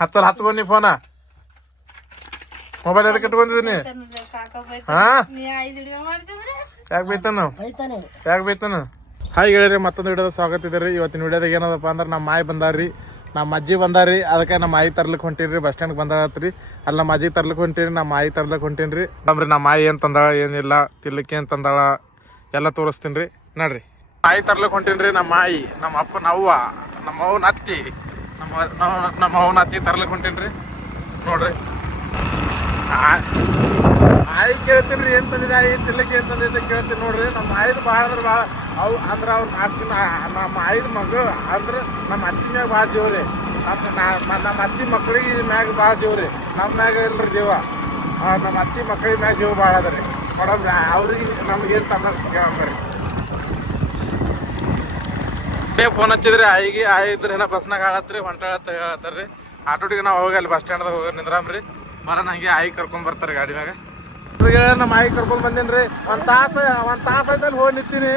ಹಚ್ಚಲ್ ಹಚ್ಕೊಂಡಿ ಫೋನ mobile ಎದಕ್ಕೆ ಇಟ್ಕೊಂಡಿದೀನಿ ಹಾ ಯಾಕೆ ಬೈತಾನ ಹಾಯ್ ಗೆಳೆಯರಿ ಮತ್ತೊಂದು ವಿಡಿಯೋದ ಸ್ವಾಗತ ಇದೆ ರೀ. ಇವತ್ತಿನ ವಿಡಿಯೋದಾಗ ಏನದಪ್ಪ ಅಂದ್ರೆ ನಮ್ಮ ಮಾಯಿ ಬಂದಾರ್ರಿ, ನಮ್ಮ ಅಜ್ಜಿ ಬಂದಾರ್ರಿ. ಅದಕ್ಕೆ ನಮ್ಮ ಮಾಯಿ ತರ್ಲಿಕ್ಕೆ ಹೊಂಟೀನಿ ರೀ. ಬಸ್ ಸ್ಟ್ಯಾಂಡ್ ಬಂದಾತ್ರಿ. ಅಲ್ಲಿ ನಮ್ಮ ಅಜ್ಜಿ ತರ್ಲಿಕ್ಕೆ ಹೊಂಟೀನಿ, ನಮ್ಮ ಮಾಯಿ ತರ್ಲಿಕ್ಕೆ ಹೊಂಟೀನಿ ರೀ. ನಮ್ಮ ಮಾಯಿ ಏನು ತಂದಾಳ ಏನಿಲ್ಲ, ತಿರ್ಲಿಕ್ಕೆ ಏನು ತಂದಾಳ ಎಲ್ಲ ತೋರಿಸ್ತೀನಿ ರೀ. ನೋಡ್ರಿ ಮಾಯಿ ತರ್ಲಿಕ್ಕೆ ಹೊಂಟೀನಿ ರೀ. ನಮ್ಮ ಮಾಯಿ, ನಮ್ಮ ಅಪ್ಪನ ಅವ್ವ, ನಮ್ಮ ಅವ್ವನ ಅತ್ತಿ, ನಮ್ಮ ಅವ್ವನ ಅತ್ತಿ ತರ್ಲಿಕ್ಕೆ ಹೊಂಟೀನಿ ರೀ. ನೋಡ್ರಿ ಆಯಿ ಕೇಳ್ತೀನಿ ರೀ, ಏನು ತಂದಿದೆ ಆಯಿ ತಿರ್ಲಿಕ್ಕೆ ಏನು ತಂದಿದೆ ಕೇಳ್ತೀನಿ ನೋಡ್ರಿ. ನಮ್ಮ ಆಯ್ದು ಭಾಳ ಅಂದ್ರೆ ಭಾಳ ಅವು ಅಂದ್ರೆ ಅವ್ರು ನಮ್ಮ ಆಯ್ದು ಮಗಳು ಅಂದ್ರೆ ನಮ್ಮ ಅತ್ತಿ ಮ್ಯಾಗ ಭಾಳ ಜೀವ್ರಿ. ನಮ್ಮ ಅತ್ತಿ ಮಕ್ಳಿಗೆ ಮ್ಯಾಗ ಭಾಳ ಜೀವ್ರಿ. ನಮ್ಮ ಮ್ಯಾಗ ಇಲ್ರಿ ಜೀವ, ನಮ್ಮ ಅತ್ತಿ ಮಕ್ಳಿಗೆ ಮ್ಯಾಗ ಜೀವ ಭಾಳ ಅದ ರೀ. ನೋಡಮ್ರಿ ಅವ್ರಿಗೆ ನಮ್ಗೇನು ತಂದ ಕೇಳ್ರಿ. ಫೋನ್ ಹಚ್ಚಿದ್ರಿ ಆಯಿಗೆ, ಆಯಿದ್ರಿ ಏನೋ ಬಸ್ನಾಗ ಹಾಳತ್ರಿ ಹೊಂಟಾಳತ್ತ ಹೇಳತ್ತಾರ ರೀ. ಆಟೋಟಿಗೆ ನಾವು ಹೋಗಿ ಅಲ್ಲಿ ಬಸ್ ಸ್ಟ್ಯಾಂಡ್ದಾಗ ಹೋಗಿ ನಿಂದ್ರಾಮ್ರಿ. ಬರೋಣ ಹಂಗೆ ಆಯಿ ಕರ್ಕೊಂಡ್ ಬರ್ತಾರೆ ಗಾಡಿ ಮ್ಯಾಗ. ನಮ್ಮ ಆಯಿ ಕರ್ಕೊಂಡ್ ಬಂದೇನಿ ರೀ. ಒಂದು ತಾಸು ಆಯ್ತಲ್ಲಿ ಹೋಗಿ ನಿಂತೀನಿ.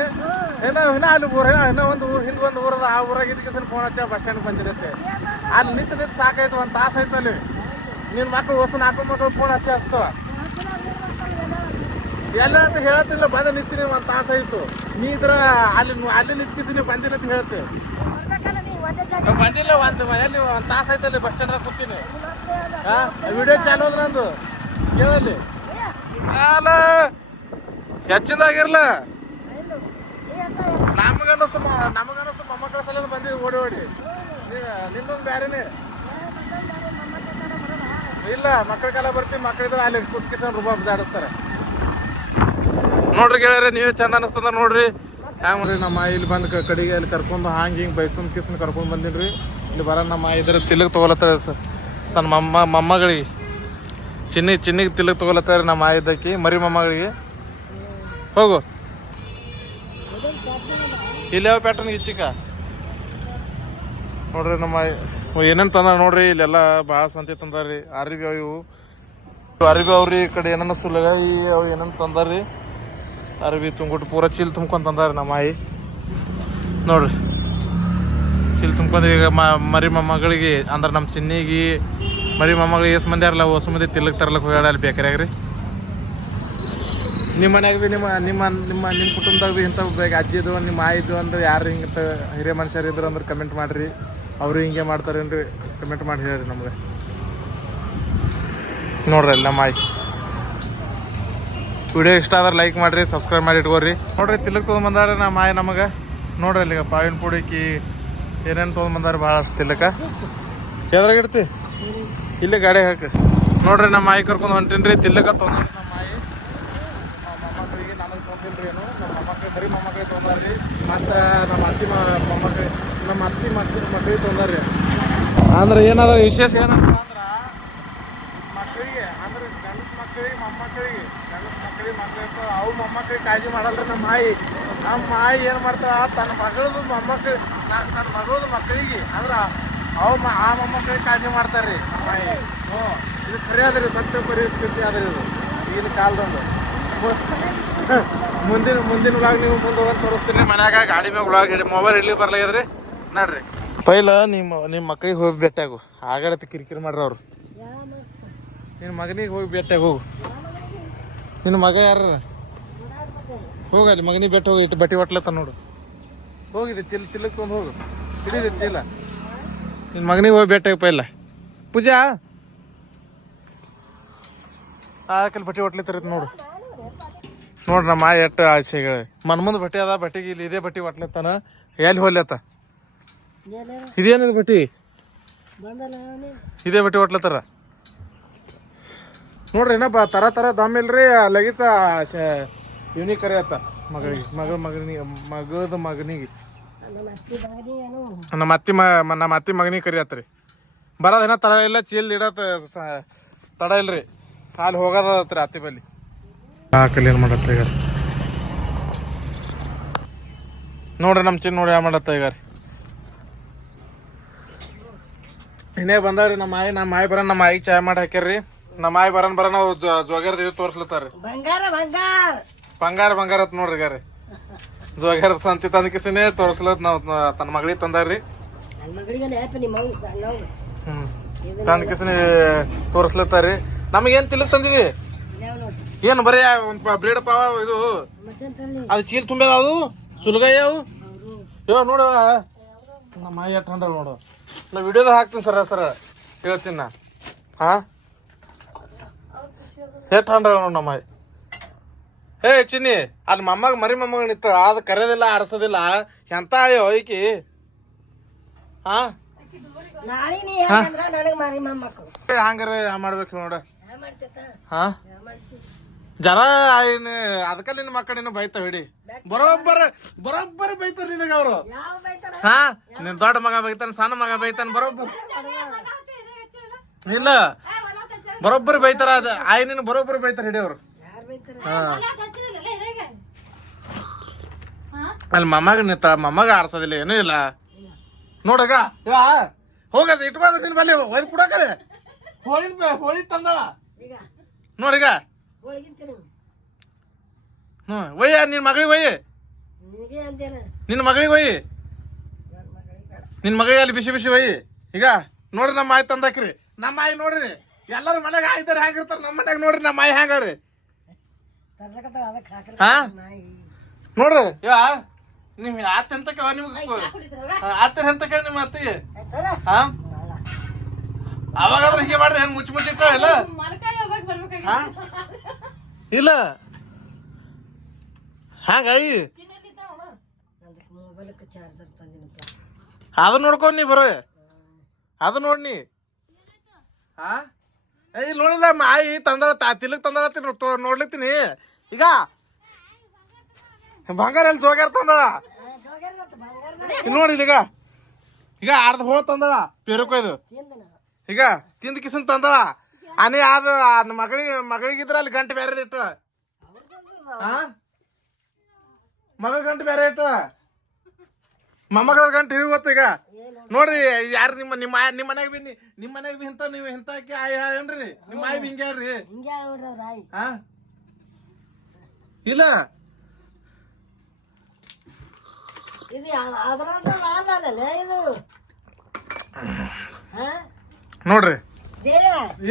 ಏನೋ ಅಲ್ಲಿ ಊರ ಇನ್ನೂ ಒಂದು ಊರು ಹಿಂದೆ ಒಂದು ಊರದ, ಆ ಊರಾಗ ಇದಕ್ಕೆ ಫೋನ್ ಹಚ್ಚ ಬಸ್ ಸ್ಟ್ಯಾಂಡ್ ಬಂದಿರುತ್ತೆ. ಅಲ್ಲಿ ನಿಂತು ಸಾಕಾಯ್ತು. ಒಂದು ತಾಸು ಆಯ್ತು ಅಲ್ಲಿ. ನಿನ್ನ ಮಕ್ಳು ಹೊಸ ನಾಲ್ಕು ಮಕ್ಳು ಫೋನ್ ಹಚ್ಚಿ ಹಚ್ತವ ಎಲ್ಲ ಅಂತ ಹೇಳತ್ತಿಲ್ಲ. ಬಂದ ನಿಂತೀನಿ, ಒಂದು ತಾಸು ಆಯ್ತು. ನೀ ಇದ್ರ ಅಲ್ಲಿ ನಿಂತ್ಕಿಸಿ ನೀವು ಬಂದಿಲ್ಲ ಅಂತ ಹೇಳ್ತೆ. ಬಂದಿಲ್ಲ ಎಲ್ಲಿ ಒಂದು ತಾಸು ಆಯ್ತಲ್ಲಿ ಬಸ್ ಸ್ಟ್ಯಾಂಡ್ದಾಗ ಕೂತೀನಿ. ವಿಡಿಯೋ ಚಾಲು ಅದ ನಂದು ಕೇಳಲ್ಲಿ ಅಲ್ಲ ಹೆಚ್ಚಿಂದಾಗಿರ್ಲ. ನಮಗನ್ನಿಸ್ತು ಮೊಮ್ಮಕ್ಕಳ ಸಲ ಬಂದಿದ್ದು ಓಡಿ ಓಡಿ. ನಿನ್ನೊಂದು ಬ್ಯಾರೇನೆ ಇಲ್ಲ. ಮಕ್ಕಳಿಗೆಲ್ಲ ಬರ್ತೀವಿ, ಮಕ್ಕಳಿದ್ರೆ ಅಲ್ಲಿ ಕುಟ್ಕಿಸನ್ ರೂಪಾಯಿ ಜಾಡಿಸ್ತಾರೆ. ನೋಡ್ರಿ ಗೆಳೆಯರೆ, ನೀವೇ ಚಂದ ಅನಿಸ್ತದ ನೋಡ್ರಿ. ಹ್ಯಾಂಗ್ರಿ ನಮ್ಮ ಇಲ್ಲಿ ಬಂದು ಕಡೆಗೆ ಅಲ್ಲಿ ಕರ್ಕೊಂಡು ಹಿಂಗೆ ಬೈಸನ್ ಕಿಸನ್ ಕರ್ಕೊಂಡು ಬಂದಿನಿ ರೀ. ಇಲ್ಲಿ ಬರ ನಮ್ಮ ಇದ್ರ ತಿಲಕ್ ತೊಗೊಲತ್ತಾರೆ ಸರ್. ತನ್ನ ಮೊಮ್ಮಗಳಿಗೆ ಚಿನ್ನಿಗೆ ತಿಲಕ್ ತೊಗೊಲತ್ತಾರೆ ನಮ್ಮ ಇದ್ದಕ್ಕೆ ಮರಿ ಮೊಮ್ಮಗಳಿಗೆ. ಹೋಗು ಇಲ್ಲಿ ಯಾವ ಪ್ಯಾಟರ್ನ್ ಇಚ್ಚಿಕ ನೋಡ್ರಿ. ನಮ್ಮ ಏನೇನು ತಂದ ನೋಡ್ರಿ. ಇಲ್ಲೆಲ್ಲ ಭಾಳ ಸಂತಿ ತಂದಾರ್ರಿ. ಅರಿವಿ ಅವ್ರಿ ಈ ಕಡೆ ಏನೇನು ಸುಲಗಾಯಿ ಅವು ಏನೇನು ತಂದಾರ್ರಿ. ಅರಿವಿ ತುಂಬಿಟ್ಟು ಪೂರ ಚೀಲ್ ತುಂಬ್ಕೊಂಡು ತಂದಾರ ನಮ್ಮ ಮಾಯಿ. ನೋಡ್ರಿ ಚೀಲ್ ತುಂಬ್ಕೊಂಡು ಈಗ ಮರಿ ಮೊಮ್ಮಗಳಿಗೆ ಅಂದ್ರೆ ನಮ್ಮ ಚಿನ್ನಿಗೆ ಮರಿ ಮೊಮ್ಮಗಳಿಗೆ ಎಷ್ಟು ಮಂದಿ ಅರಲ್ಲ ಹೊಸ ಮಂದಿ ತಿಲ್ಲಕ್ಕೆ ತರ್ಲಕ್ಕೆ ಹೋಗ್ಯಾಳ ಅಲ್ಲಿ ಬೇಕಾರ್ಯಾಗ್ರಿ. ನಿಮ್ಮ ಮನ್ಯಾಗ ಭೀ ನಿಮ್ಮ ಕುಟುಂಬದಾಗ ಭೀ ಇಂಥ ಬೇಗ ಅಜ್ಜಿದು ನಿಮ್ಮ ಆಯಿದು ಅಂದ್ರೆ ಯಾರು ಹಿಂಗೆ ಹಿರಿಯ ಮನುಷ್ಯರು ಇದ್ರು ಅಂದ್ರೆ ಕಮೆಂಟ್ ಮಾಡಿರಿ. ಅವರು ಹಿಂಗೆ ಮಾಡ್ತಾರೇನ್ರಿ ಕಮೆಂಟ್ ಮಾಡಿ ಹೇಳ್ರಿ ನಮ್ಗೆ. ನೋಡ್ರಿ ಅಲ್ಲಿ ನಮ್ಮ ಆಯಿ ವಿಡಿಯೋ ಇಷ್ಟ ಆದ್ರೆ ಲೈಕ್ ಮಾಡಿರಿ, ಸಬ್ಸ್ಕ್ರೈಬ್ ಮಾಡಿ ಇಟ್ಕೋರಿ. ನೋಡ್ರಿ ತಿಲಕ್ ತೊಗೊಂಡ್ಬಂದಾರ ನಮ್ಮ ಆಯಿ ನಮಗೆ. ನೋಡ್ರಿ ಅಲ್ಲಿಗ ಪಾವಿನ ಪುಡಿಕಿ ಏನೇನು ತೊಗೊಂಡ್ಬಂದಾರ ಭಾಳ ತಿಲಕ. ಎದ್ರಾಗ ಇಡ್ತಿ ಇಲ್ಲಿ ಗಾಡಿ ಹಾಕಿ. ನೋಡ್ರಿ ನಮ್ಮ ಆಯಿ ಕರ್ಕೊಂಡು ಹೊಂಟೀನಿ ರೀ. ತಿಲ್ಲಕ ತೊಗೊಂಡ್ರಿ ನಮ್ಮ ಆಯಿ. ಮೊಮ್ಮಕ್ಕಳಿಗೆ ನನಗೆ ತೊಗೊಂಡಿಲ್ರಿ ಏನು. ನಮ್ಮ ಮೊಮ್ಮಕ್ಕಳಿಗೆ ಬರೀ ಮೊಮ್ಮಕ್ಕಳಿಗೆ ತೊಗೊಂಡ್ರಿ. ಮತ್ತು ನಮ್ಮ ಅತ್ತಿ ಮಕ್ಕಳಿಗೆ ತೊಗೊಂಡ್ರಿ. ಅಂದ್ರೆ ಏನಾದ ವಿಶೇಷ ಏನಂತ ಅಂದ್ರೆ ಮಕ್ಕಳಿಗೆ ಅಂದ್ರೆ ಗಂಡಸ ಮಕ್ಕಳಿಗೆ ಮೊಮ್ಮಕ್ಕಳಿಗೆ ಅವು ಮೊಮ್ಮಕ್ಕಳಿಗೆ ಕಾಳಜಿ ಮಾಡಲ್ರಿ ನಮ್ಮ ಆಯಿ. ನಮ್ಮ ಆಯಿ ಏನು ಮಾಡ್ತಾಳ ತನ್ನ ಮಗಳದು ಮಕ್ಕಳಿಗೆ ಅಂದ್ರೆ ಆ ಮೊಮ್ಮಕ್ಕಳಿಗೆ ಕಾಳಜಿ ಮಾಡ್ತಾರೆ ರೀ ನಮ್ಮ ಆಯಿ. ಇದು ಖರೆ ಅದ ರೀ, ಸತ್ಯ ಪರಿಸ್ಥಿತಿ ಅದ ರೀ ಇದು ಈಗಿನ ಕಾಲದಂದು. ಮುಂದಿನ ವ್ಲಾಗ್ ನೀವು ಮುಂದೆ ಹೋಗಿ ತೋರಿಸ್ತೀನಿ. ಮನ್ಯಾಗ ಗಾಡಿ ಮ್ಯಾಗ ವ್ಲಾಗ್ ಮೊಬೈಲ್ ಇಡ್ಲಿಕ್ಕೆ ಬರ್ಲಾಗ್ಯದ್ರಿ. ನೋಡ್ರಿ ಪೈಲ ನಿಮ್ಮ ಮಕ್ಕಳಿಗೆ ಹೋಗಿ ಭೇಟಿಯಾಗು. ಆಗಾಡತ್ತೆ ಕಿರಿಕಿರಿ ಮಾಡ್ರಿ ಅವ್ರು. ನಿನ್ನ ಮಗನಿಗೆ ಹೋಗಿ ಭೇಟಿಯಾಗ ಹೋಗು. ನಿನ್ನ ಮಗ ಯಾರ ಹೋಗ ಅಲ್ಲಿ ಮಗನಿಗೆ ಭೇಟಿ ಹೋಗಿ. ಇಟ್ಟು ಬಟ್ಟೆ ಹೊಟ್ಲತ್ತ ನೋಡು. ಹೋಗಿದೆ ತಿಲ್ಲಕ್ಕೆ ತೊಗೊಂಡು ಹೋಗು. ಹಿಡಿದಿ ಚೀಲ. ನಿನ್ನ ಮಗನಿಗೆ ಹೋಗಿ ಭೇಟಿಯಾಗ ಪೈಲ. ಪೂಜಾ ಆಕಲ್ಲಿ ಬಟ್ಟೆ ಹೊಟ್ಲತ್ತರತ್ ನೋಡು. ನೋಡ್ರಿ ನಮ್ಮ ಮಾಯ ಎಟ್ಟು ಆಚೆಗಳು ಮುಂದೆ ಬಟ್ಟೆ ಅದ. ಬಟ್ಟೆಗೆ ಇಲ್ಲಿ ಇದೇ ಬಟ್ಟೆ ಹೊಟ್ಲತ್ತಾನ. ಎಲ್ಲಿ ಹೋಗ್ಲತ್ತ ಇದೇನಿದೆ ಬಟ್ಟೆ? ಇದೇ ಬಟ್ಟೆ ಹೊಟ್ಲತ್ತಾರ ನೋಡ್ರಿ. ಏನಪ್ಪ ತರ ದಮ್ ಇಲ್ರಿ. ಲಗೀತ ಇವನಿಗೆ ಕರಿಯತ್ತ ಮಗಳಿಗೆ ಮಗಳದ ಮಗನಿಗೆ ನಮ್ಮ ಅತ್ತಿ ಮಗನಿಗೆ ಕರಿಯತ್ರಿ. ಬರೋದೇನ ತಡ ಇಲ್ಲ. ಚೀಲ್ ಇಡತ್ತ ತಡ ಇಲ್ರಿ. ಅಲ್ಲಿ ಹೋಗೋದತ್ರಿ ಅತ್ತಿ ಬಲ್ಲಿ. ಕಲ್ಲಿ ಏನು ಮಾಡತ್ತ ಈಗ ನೋಡ್ರಿ. ನಮ್ಮ ಚಿನ್ನ ನೋಡಿ ಯಾವ ಮಾಡತ್ತ ಈಗ ಇನ್ನೇ ಬಂದಾವ್ರಿ ನಮ್ಮ ಮಾಯಿ ಬರೋಣ. ನಮ್ಮ ಆಯಿಗೆ ಚಾಯ್ ಮಾಡಿ ಹಾಕ್ಯಾರ್ರಿ. ನಮ್ಮ ಮಾಯಿ ಬರೋಣ ಜೋಗ್ಯಾರದ ಇದು ತೋರ್ಸ್ಲತ್ತಾರ. ಬಂಗಾರ ಅತ್ ನೋಡ್ರಿ ಗಾರಿ. ಜೋಗ್ಯಾರದ ಸಂತಿ ತಂದಕಿಸಿನೇ ತೋರ್ಸ್ಲತ್. ನಾವು ತನ್ನ ಮಗಳಿಗೆ ತಂದಾರ್ರಿ. ತಂದ ಕಿಸನಿ ತೋರಿಸ್ಲತ್ತಾರಿ. ನಮಗೇನ್ ತಿಲಕ್ ತಂದಿದಿ? ಏನು ಬರೀ ಬ್ರೇಡ್ ಪಾವ ಇದು ಅದು ಚೀಲ ತುಂಬ್ಯದ ಅದು ಸುಲ್ಗಾಯಿ ಅವು ಇವ ನೋಡು ನಮ್ಮ ಎಷ್ಟು ಹಂಡ್ರೆಡ್ ನೋಡು. ನಾ ವಿಡಿಯೋದಾಗ ಹಾಕ್ತೀನಿ ಸರ ಹೇಳ್ತೀನಿ ನಾ. ಹಾ ಎಷ್ಟು ಹಂಡ್ರೆಡ್ ನೋಡು ನಮ್ಮ ಹೇ ಚಿನ್ನಿ ಅಲ್ಲಿ ಮೊಮ್ಮಗ ಮರಿ ಮೊಮ್ಮಗ ನಿಂತ ಅದು ಕರೆಯೋದಿಲ್ಲ ಆಡ್ಸೋದಿಲ್ಲ ಎಂತ ಅಯ್ಯೋ ಈಕಿ. ಹಾ ಹಂಗಾರ ಮಾಡ್ಬೇಕು ನೋಡ. ಹಾ ಜನ ಅದಕ್ಕ ನಿನ್ನ ಮಕ್ಕಳ ನಿನ್ನ ಬೈತಾವ ಹಿಡಿ ಬರೋಬ್ಬರಿ ಬೈತಾರ ನಿನಗ ಅವ್ರು. ಹಾ ನಿನ್ ದೊಡ್ಡ ಮಗ ಬೈತಾನ ಸಣ್ಣ ಮಗ ಬೈತಾನ ಬರೋಬ್ಬರಿ ಇಲ್ಲ ಬರೋಬ್ಬರಿ ಬೈತಾರ. ಅದ ಆಯ್ ನಿನ್ನ ಬರೋಬ್ಬರಿ ಬೈತಾರ ಹಿಡಿ ಅವ್ರು. ಹಾ ಅಲ್ಲಿ ಮೊಮ್ಮಗ ನಿಂತ ಮೊಮ್ಮಗ ಆಡ್ಸೋದಿಲ್ಲ ಏನೂ ಇಲ್ಲ ನೋಡಗ ಹೋಗದ ಇಟ್ಕೋದ್ರ ನಿನ್ ಬಲ್ಲಿ ಒಯ್ದು ಕೂಡ ಕಡೆ ಹೋಳಿ ತಂದಳ ನೋಡಿಗ ಒಯ್ಯ ನಿನ್ ಮಗಳಿಗೆ ಒಯ್ಯಿ ನಿನ್ನ ಮಗಳಿಗೆ ಒಯ್ಯಿ ನಿನ್ ಮಗಳಿಗೆ ಅಲ್ಲಿ ಬಿಸಿ ಬಿಸಿ ಒಯ್ಯಿ. ಈಗ ನೋಡ್ರಿ ನಮ್ಮ ಆಯ್ ತಂದಾಕ್ರಿ. ನಮ್ಮ ಆಯ್ ನೋಡ್ರಿ ಎಲ್ಲಾರು ಮನೆಗೆ ಆಯ್ತಾರ ಹೆಂಗಿರ್ತಾರ ನಮ್ಮ ಮನ್ಯಾಗ ನೋಡ್ರಿ ನಮ್ಮ ಆಯ್ ಹೆಂಗ್ರಿ. ಹಾ ನೋಡ್ರಿ ಯಾ ನಿಮ್ ಆತ ಎಂತಕ್ಕೆ ನಿಮ್ಗೆ ಆತನ ಎಂತಕ್ಕೆ ನಿಮ್ಮ ಅತ್ತಿಗೆ. ಹಾ ಅವಾಗಾದ್ರೆ ಹೀಗೆ ಮಾಡ್ರಿ ಏನ್ ಮುಚ್ಚಿಟ್ಟ ಇಲ್ಲ ಇಲ್ಲ ಹಾಗಾಗಿ ಅದು ನೋಡ್ಕೊಂಡ್ ನೀ ಬರೋ ಅದು ನೋಡ್ನಿ. ಹಾ ಇಲ್ಲಿ ನೋಡಿಲ್ಲ ಮಾಯಿ ತಂದಳ ತಿಲಕ್ ತಂದಳತ್ತೀನಿ ನೋಡ್ಲಿತ್ತೀನಿ. ಈಗ ಬಂಗಾರ ಎಲ್ಲಿ ಜೋಗ್ಯಾರ ತಂದಳ ನೋಡಿ ಈಗ ಈಗ ಅರ್ಧ ಹೋಳ ತಂದಳ ಪೇರುಕೊಯ್ದು ಈಗ ತಿಂದ ಕಿಸನ್ ತಂದಳ ಅನೇ ಆದ ಮಗಳಿಗಿದ್ರ ಅಲ್ಲಿ ಗಂಟೆ ಬೇರೆ ಇಟ್ಟ. ಹಾ ಮಗಳ ಗಂಟೆ ಬೇರೆ ಇಟ್ಟ ಮೊಮ್ಮಗಳ ಗಂಟೆ ಹಿಡಿ ಗೊತ್ತ. ಈಗ ನೋಡ್ರಿ ಯಾರು ನಿಮ್ಮ ನಿಮ್ಮ ನಿಮ್ಮ ಮನೆಗೆ ಬಿ ನಿಮ್ಮ ಮನೆಗೆ ಬಿ ಇಂತ ನೀವು ಇಂತಕ್ಕೆ ಆಯ್ ಏನ್ರಿ ನಿಮ್ಮ ಆಯ್ ಬಿ ಹಿಂಗೆ ಹೇಳ್ರಿ. ಹಾ ಇಲ್ಲ ನೋಡ್ರಿ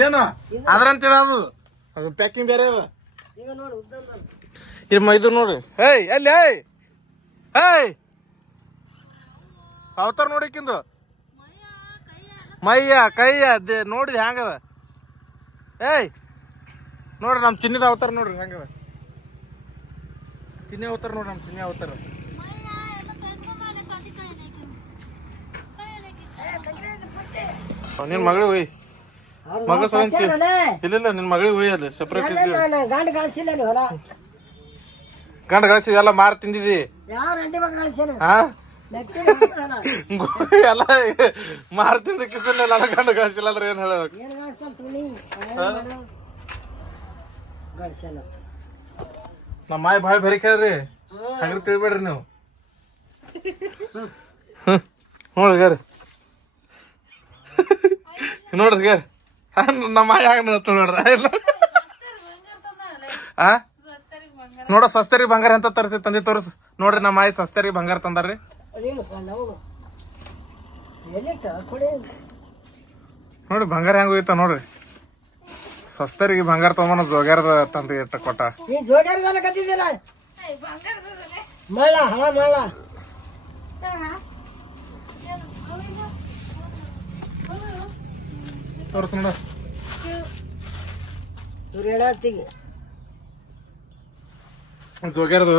ಏನು ಅದ್ರಂತ ಅದು ಪ್ಯಾಕಿಂಗ್ ಬೇರೆ ಅದ. ಇದು ನೋಡ್ರಿ ಏಯ್ ಎಲ್ಲಿ ಏಯ್ ಏಯ್ ಅವತಾರ ನೋಡಿಕಿಂದು ಮೈಯ ಕೈಯ ನೋಡಿ ಹೆಂಗದ. ಏಯ್ ನೋಡ್ರಿ ನಮ್ ಚಿನ್ನಿದ ಅವತಾರ ನೋಡ್ರಿ ಹೆಂಗದ. ಚಿನ್ನಿ ಅವತಾರ ನೋಡ್ರಿ ನಮ್ ಚಿನ್ನಿ ಅವತಾರ. ನಿನ್ ಮಗಳಿಗೆ ಒಯ್ ಮಗಳ ಸಲ ಇಲ್ಲ ನಿನ್ ಮಗಳಿಗೆ ಒಯ್ ಅಲ್ಲಿ ಸೆಪರೇಟ್ ಗಂಡ ಗಳಿಸಿದ ಎಲ್ಲ ಮಾರಿ ತಿಂದಿದಿ. ಹಾ ಎಲ್ಲ ಮಾರಿ ತಿಂದ ಕಿಸಲ್ಲ ನನ್ನ ಗಂಡ ಗಳಿಸಿಲ್ಲ ಅಂದ್ರೆ ಏನ್ ಹೇಳ್ಬೇಕು. ನಮ್ಮ ಮಾಯಿ ಭಾಳ ಬರೀ ಕೇಳ್ರಿ ಹಂಗ ತಿಳ್ಬೇಡ್ರಿ ನೀವು. ನೋಡ್ರಿ ಗಾರಿ ನೋಡ್ರಿ ಗಾರಿ ನಮ್ಮ ಮಾಯಿ ಹಂಗ ನೋಡ್ರಿ ಆ ನೋಡ ಸಸ್ತರಿ ಬಂಗಾರ ಅಂತ ತರ್ತಿ ತಂದಿ ತೋರ್ಸ್ ನೋಡ್ರಿ ನಮ್ಮ ಮಾಯಿ ಸಸ್ತರಿ ಬಂಗಾರ ತಂದಾರ್ರಿ. ನೋಡ್ರಿ ಬಂಗಾರ ಹೆಂಗ ಹೋಯ್ತ ನೋಡ್ರಿ ಸಸ್ತರಿಗೆ ಬಂಗಾರ ತಗೊಂಬನ ಜೋಗ್ಯಾರದ ತಂದು ಇಟ್ಟ ಕೊಟ್ಟ. ತೋರ್ಸ್ ನೋಡ ಜೋಗ್ಯಾರದು.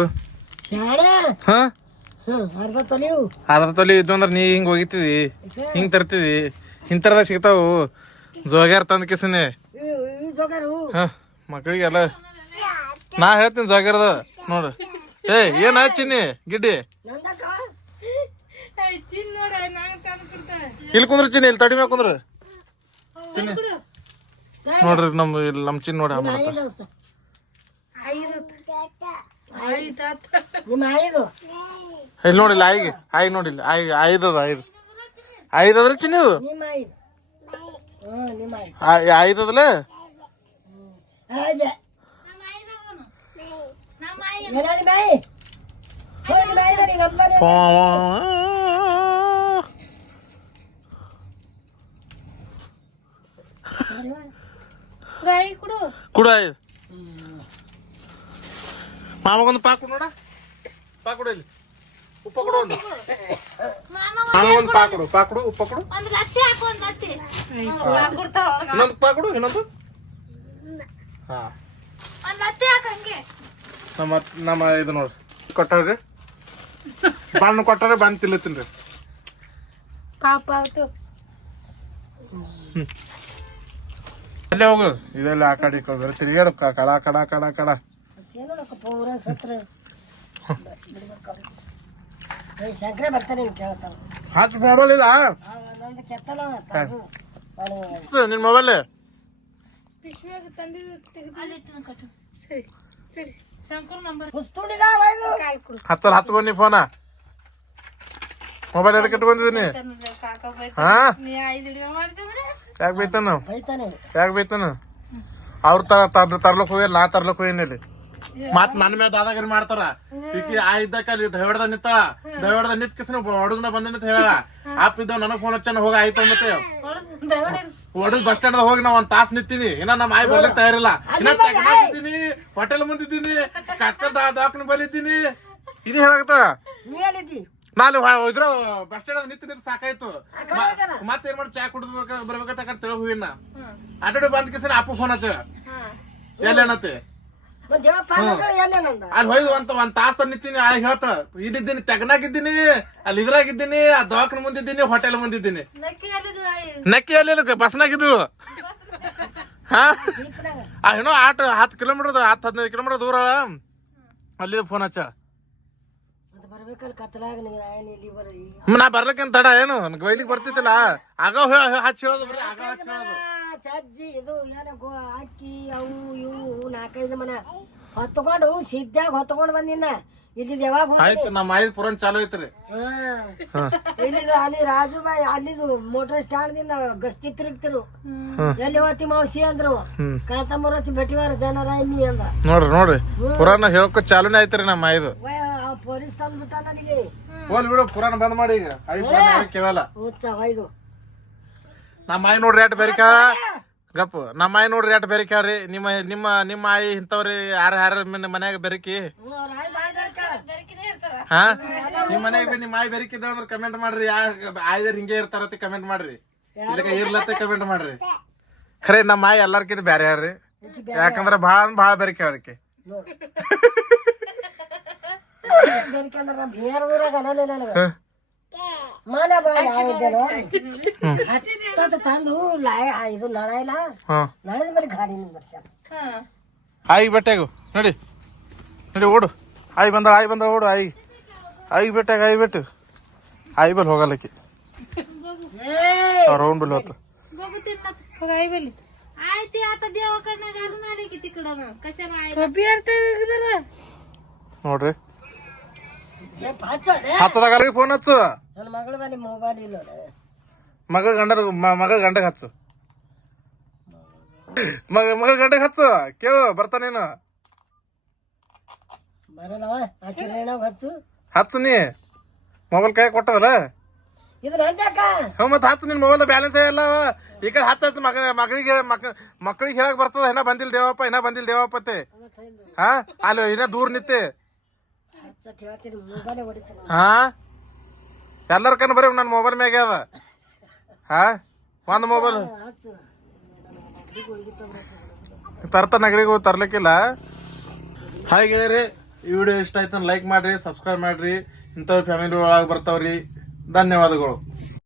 ಹಾ ಅದ್ರ ತೊಲಿ ಇದ್ದು ಅಂದ್ರ ನೀ ಹಿಂಗ್ ಹೋಗಿತಿದಿ ಹಿಂಗ್ ತರ್ತಿದಿ ಹಿಂತರದ ಸಿಗ್ತಾವು ಜೋಗ್ಯಾರ ತಂದ ಕಿಸನೆ. ಹ ಮಕ್ಕಳಿಗೆಲ್ಲ ನಾ ಹೇಳ್ತೀನಿ ಜೋಗ್ಯಾರದ ನೋಡ್ರಿ. ಏನ್ ಚಿನ್ನಿ ಗಿಡ್ಡಿ ಇಲ್ಲಿ ಕುಂದ್ರ ಚಿನ್ನಿ ಇಲ್ಲಿ ತಡಿ ಮ್ಯಾಗ ಕುಂದ್ರ ಚಿನ್ನಿ ನೋಡ್ರಿ ನಮ್ ಚಿನ್ನಿ ನೋಡ್ರಿ ಇಲ್ಲಿ ನೋಡಿಲ್ಲ ಆಯಿಗೆ ಆಯ್ ನೋಡಿಲ್ಲ ಐದದ ಐದದ್ರ ಚಿನ್ನದು ಐದದಲ್ಲ ಕುಡ ಮಾಮಗೊಂದು ಪಾ ಕೊಡು ನೋಡ ಪಾ ಕೊಡು ಇಲ್ಲಿ ಉಪ್ಪ ಕೊಡು ಒಂದು ಮಾಮಗೊಂದು ಪಾ ಕೊಡು ಉಪ್ಪ ಕೊಡು ಇನ್ನೊಂದು ಪಾ ಕೊಡು ಇನ್ನೊಂದು ಹಾ ನಮ್ಮ ಇದು ನೋಡ್ರಿ ಕೊಟ್ಟಾರ್ರಿ ಬಣ್ಣ ಕೊಟ್ಟಾರೆ ಬಂದು ತಿಲ್ಲತ್ತೀನ್ರಿ ಅಲ್ಲೇ ಹೋಗು ಇದೆಲ್ಲ ಆ ಕಡೆ ತಿರುಗಾಡು ಕಡ ಕಡ ಕಡ ಕಡ ಶಂಕರ ಬರ್ತಾನೆ ಕೇಳ್ತಾವ ಹಚ್ಚ ಮೊಬೈಲ್ ಇಲ್ಲ ನಿನ್ ಮೊಬೈಲ್ ಹಚ್ಚಲ್ ಹಚ್ಕೊಂಡಿ ಫೋನ ಮೊಬೈಲ್ ಎದಕ್ಕೆ ಇಟ್ಕೊಂಡಿದ್ದೀನಿ ಹಾ ಯಾಕೆ ಬೈತಾನ ಯಾಕೆ ಬೈತಾನ ಅವ್ರ ತರ್ಲಕ್ ಹೋಗಿಲ್ಲ ನಾ ತರ್ಲಕ್ ಹೋಗಿನಿ ಮತ್ ನನ್ ಮೇಲೆ ದಾದಾಗಿರಿ ಮಾಡ್ತಾರ ಈಕಿ ಆ ಇದ್ದಕ್ಕ ಅಲ್ಲಿ ದಯವಾಡ್ದ ನಿತ್ತಾಳ ದಯವಾಡ್ದ ನಿತ್ ಕಿಸ್ನ ಹೊಡದ್ನ ಬಂದ ಹೇಳ ಆಪ್ ಇದ್ದಾವ ನನಗ್ ಫೋನ್ ಹಚ್ಚ ಹೋಗಿ ಆಯ್ತು ಮತ್ತೆ ಹೊಡದ್ ಬಸ್ ಸ್ಟ್ಯಾಂಡ್ ಹೋಗಿ ನಾ ಒಂದ್ ತಾಸ್ ನಿಂತೀನಿ ಇನ್ನ ನಮ್ಮ ಆಯ್ ಬರ್ಲಿಕ್ ತಯಾರಿಲ್ಲ ಇನ್ನ ತೆಗಿದ್ದೀನಿ ಹೋಟೆಲ್ ಮುಂದಿದ್ದೀನಿ ಕಟ್ಕೊಂಡ್ ದವಾಖಾನೆ ಬಲಿದ್ದೀನಿ ಇದು ಹೇಳಾಗತ್ತ ನಾನು ಇದ್ರ ಬಸ್ ಸ್ಟ್ಯಾಂಡ್ ನಿಂತ ಸಾಕಾಯ್ತು ಮತ್ತೇನ್ ಮಾಡಿ ಚಾ ಕುಡಿದ್ ಬರ್ಬೇಕಂತ ಕಡೆ ತಿಳಗ್ ಹೋಗಿನ ಅಡ್ಡ ಬಂದ್ ಕಿಸನ ಅಪ್ಪ ಫೋನ್ ಹಚ್ಚ ಎಲ್ಲೇನತ್ತೆ ಅಲ್ಲಿ ಹೋಯ್ದು ಒಂದ್ ತಾಸ್ ನಿಂತೀನಿ ಆ ಹೇಳ್ತಾಳ ಇಲ್ಲಿದ್ದೀನಿ ತೆಗನಾಗಿದ್ದೀನಿ ಅಲ್ಲಿ ಇದ್ರಾಗಿದ್ದೀನಿ ಆ ದವಾಖಾನೆ ಮುಂದಿದ್ದೀನಿ ಹೋಟೆಲ್ ಮುಂದಿದ್ದೀನಿ ನಕ್ಕಿ ಅಲ್ಲಿ ಬಸ್ನಾಗಿದ್ರು ಹಾ ಏನೋ 10 ಕಿಲೋಮೀಟರ್ 10-15 ಕಿಲೋಮೀಟರ್ ದೂರ ಅಲ್ಲಿ ಫೋನ್ ಹಚ್ಚ ನಾ ಬರ್ಲಿಕ್ಕೇನ್ ತಡ ಏನು ಬೈಲಿಕ್ ಬರ್ತಿತ್ತಲ್ಲ ಆಗ ಹಚ್ಚ ಹೇಳೋದು ಬರೀ ಆಗ ಹಚ್ಚ ಹೇಳೋದು ಸಜ್ಜಿ ಇದು ಏನ ಅಕ್ಕಿ ಅವು ಇವು 4-5 ಮನೆ ಹೊತ್ಕೊಂಡು ಸಿದ್ಧಾಗ ಹೊತ್ಕೊಂಡ್ ಬಂದಿನ ಇಲ್ಲಿ ಯಾವಾಗ ಆಯ್ತು ನಮ್ಮ ಐದು ಪುರಾಣ ಚಾಲು ಐತ್ರಿ ಇಲ್ಲಿದು ಅಲ್ಲಿ ರಾಜುಬಾಯಿ ಅಲ್ಲಿದು ಮೋಟರ್ ಸ್ಟ್ಯಾಂಡ್ ದಿಂದ ಗಸ್ತಿ ತಿರುಗ್ತಿರು ಎಲ್ಲಿ ಹೋತಿ ಮಾವಸಿ ಅಂದ್ರು ಕಾಂತಮ್ಮರ ಹಚ್ಚಿ ಬೆಟ್ಟಿವಾರ ಜನರಾಯಮಿ ಅಂದ ನೋಡ್ರಿ ಪುರಾಣ ಹೇಳ್ಕೊ ಚಾಲೂನೇ ಐತ್ರಿ ನಮ್ಮ ಐದು ಪೊಲೀಸ್ ತಂದ್ಬಿಟ್ಟ ನನಗೆ ಹೋಲ್ ಬಿಡು ಪುರಾಣ ಬಂದ್ ಮಾಡಿ ಈಗ ಐದು ಪುರಾಣ ಕೇಳಲ್ಲ ಇದು ನಮ್ಮ ಆಯಿ ನೋಡ್ರಿ ರೇಟ್ ಬೇರೆ ಗಪ್ಪು ನಮ್ಮ ಆಯಿ ನೋಡ್ರಿ ರೇಟ್ ಬೇರೆ ನಿಮ್ಮ ನಿಮ್ಮ ನಿಮ್ಮ ಆಯಿ ಇಂಥವ್ರಿ ಯಾರ ಮನ್ಯಾಗ ಬೆರಕಿ ಹಾ ನಿಮ್ ಮನ್ಯಾಗ ನಿಮ್ಮ ಆಯಿ ಬೆರಕಿದ್ರ ಕಮೆಂಟ್ ಮಾಡ್ರಿ ಆಯ್ದಾರ ಹಿಂಗೆ ಇರ್ತಾರತಿ ಕಮೆಂಟ್ ಮಾಡ್ರಿ ಇಲ್ಲಕ ಇರ್ಲತ್ತ ಕಮೆಂಟ್ ಮಾಡ್ರಿ ಖರೆ ನಮ್ಮ ಆಯಿ ಎಲ್ಲಾರ್ಕಿದ್ ಬ್ಯಾರೆ ಯಾರ್ರಿ ಯಾಕಂದ್ರ ಭಾಳ ಬೆರಕೆ ಅವ್ರಿಗೆ ತಂದು ಇದು ನಳ ನಳದ ಮೇಲೆ ಗಾಡಿ ಆಯಿ ಬೆಟ್ಟಾಗು ನೋಡಿ ನೋಡಿ ಓಡು ಆಯಿ ಬಂದ ಓಡು ಆಯಿ ಬೆಟ್ಟಾಗ ಆಯಿ ಬೆಟ್ಟು ಆಯಿ ಬಲ್ ಹೋಗಲ್ಲಕ್ಕೆ ರೌಂಡ್ ಬಲ್ ಹೋತ ನೋಡ್ರಿ ಹತ್ತದಾಗ ಫೋನ್ ಹಚ್ಚು ನನ್ನ ಮಗಳ ಬಳಿ ಮೊಬೈಲ್ ಇಲ್ಲ ಮಗ ಗಂಡಗ ಹಚ್ಚು ಮಗ ಗಂಡಗ ಹಚ್ಚು ಕೇಳು ಬರ್ತಾನೇನು ಬರಲ್ಲವ ಆಕಿ ರೇಣಾಗ ಹಚ್ಚು ನೀ ಮೊಬೈಲ್ ಕೈ ಕೊಟ್ಟದಲ್ಲ ಇದ್ರ ಹಂಡ್ಯಾಕ ಮತ್ ಹಚ್ಚು ನಿನ್ ಮೊಬೈಲ್ ಬ್ಯಾಲೆನ್ಸ್ ಇಲ್ಲ ಈ ಕಡೆ ಹಚ್ಚ ಮಕ್ಕಳಿಗೆ ಹೇಳಕ್ ಬರ್ತದ ಇನ್ನ ಬಂದಿಲ್ ದೇವಪ್ಪ ಅತ್ತೆ ಹಾ ಅಲ್ಲಿ ಇನ್ನ ದೂರ ನಿತ್ತೆ ಹಾ ಎಲ್ಲರ ಕನ್ ಬರೀ ನನ್ನ ಮೊಬೈಲ್ ಮ್ಯಾಗೆ ಅದ ಹಾ ಒಂದ್ ಮೊಬೈಲ್ ನಗಡಿಗೆ ತರ್ಲಿಕ್ಕಿಲ್ಲ ಹಾಯ್ ಗೆಳೆಯರಿ ಈ ವಿಡಿಯೋ ಇಷ್ಟ ಆಯ್ತು ಲೈಕ್ ಮಾಡ್ರಿ ಸಬ್ಸ್ಕ್ರೈಬ್ ಮಾಡ್ರಿ ಇಂಥವ್ ಫ್ಯಾಮಿಲಿ ಒಳಗೆ ಬರ್ತಾವ್ರಿ ಧನ್ಯವಾದಗಳು.